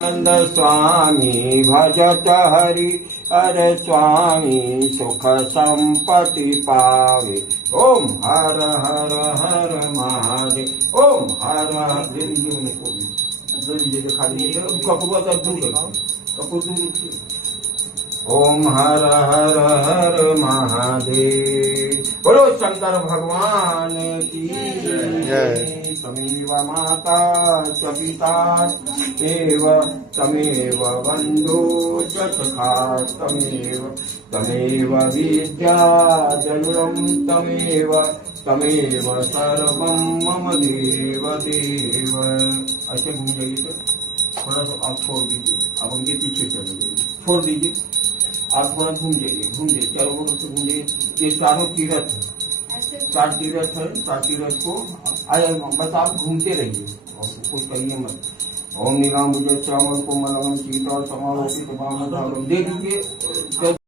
नंद स्वामी भजत हरि हर स्वामी सुख संपत्ति पावे। ओम हर हर हर महादेव। ओम हर हर ओम हर हर हर महादेव। बोलो शंकर भगवान की जय। तमेव माता च पिता एव तमेव बन्धु च सखा तमेव विद्या जनुरं तमेव सर्वं मम देव देव। ऐसे घूम जाइए तो थोड़ा सा आप छोड़ दीजिए, आप उनके पीछे चले जाइए, छोड़ दीजिए, आप थोड़ा घूम जाइए चारों ओर से घूम जाइए। ये चारों तीर्थ है, चार तीर्थ है, चार तीर्थ को बस आप घूमते रहिए और कुछ करिए मत। ओम नीलाम विजय श्यामल कोमलम सीता समारोपित वाम दे दीजिए।